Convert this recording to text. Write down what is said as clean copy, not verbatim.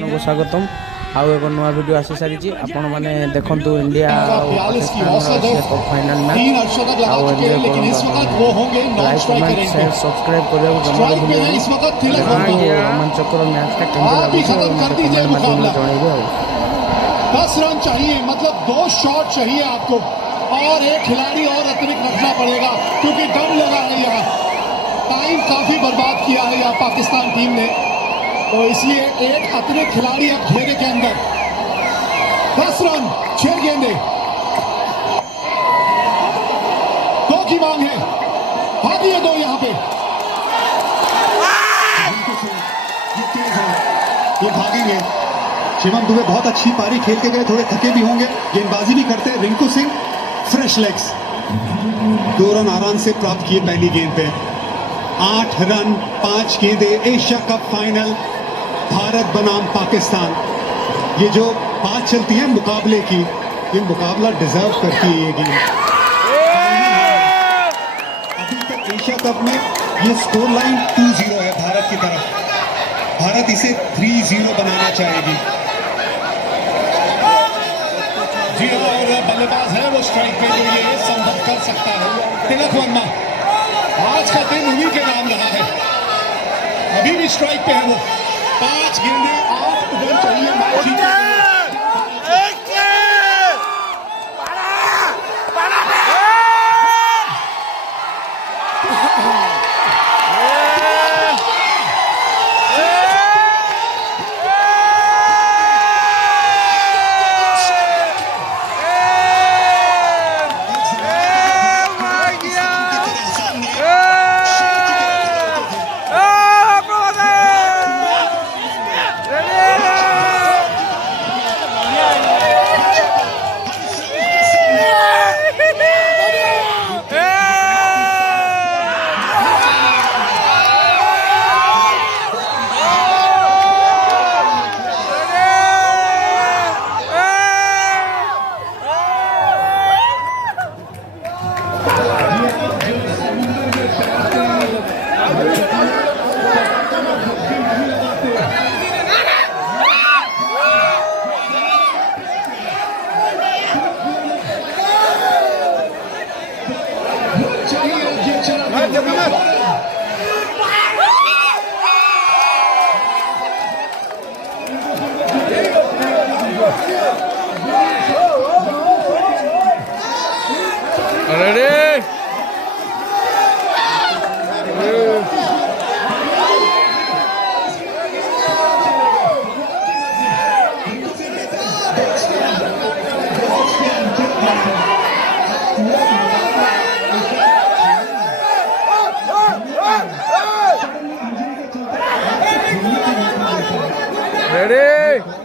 आपको स्वागतम आउ एक नुआ वीडियो आसी सारी आपण मैंने देखु इंडिया फाइनल मैच आउ enjoy like comment share subscribe करने जमा रोमांचकर मैच का केमती लगुच कमेंट माध्यम जनइबे 10 रन चाहिए, मतलब 2 शॉट चाहिए आपको और एक खिलाड़ी और अतिरिक्त रखना पड़ेगा क्योंकि दम लगा है। यहाँ टाइम काफी बर्बाद किया है यहाँ पाकिस्तान टीम ने, तो इसलिए एक अतिरिक्त खिलाड़ी अब घेरे के अंदर। 10 रन 6 गेंदे, 2 की मांग है, भागिए 2 यहाँ पे। ये भागेंगे। शिवम दुबे बहुत अच्छी पारी खेल के गए, थोड़े थके भी होंगे, गेंदबाजी भी करते हैं। Rinku Singh fresh legs, 2 run आराम से प्राप्त किए पहली गेंद पे। 8 रन 5 गेंदे, एशिया कप फाइनल, भारत बनाम पाकिस्तान। ये जो बात चलती है मुकाबले की, ये मुकाबला डिजर्व करती है ये गेम। अभी तक एशिया कप में ये स्कोर लाइन 2-0 है भारत की तरफ। भारत इसे 3-0 बनाना चाहेगी। जी और बल्लेबाज है वो स्ट्राइक पे, जो ये संभव कर सकता है। तिलक वर्मा, आज का दिन उन्हीं के नाम रहा है, अभी भी स्ट्राइक पे है वो। 5 गेंदे 8 रन चाहिए मैच जीतने के लिए। Ready?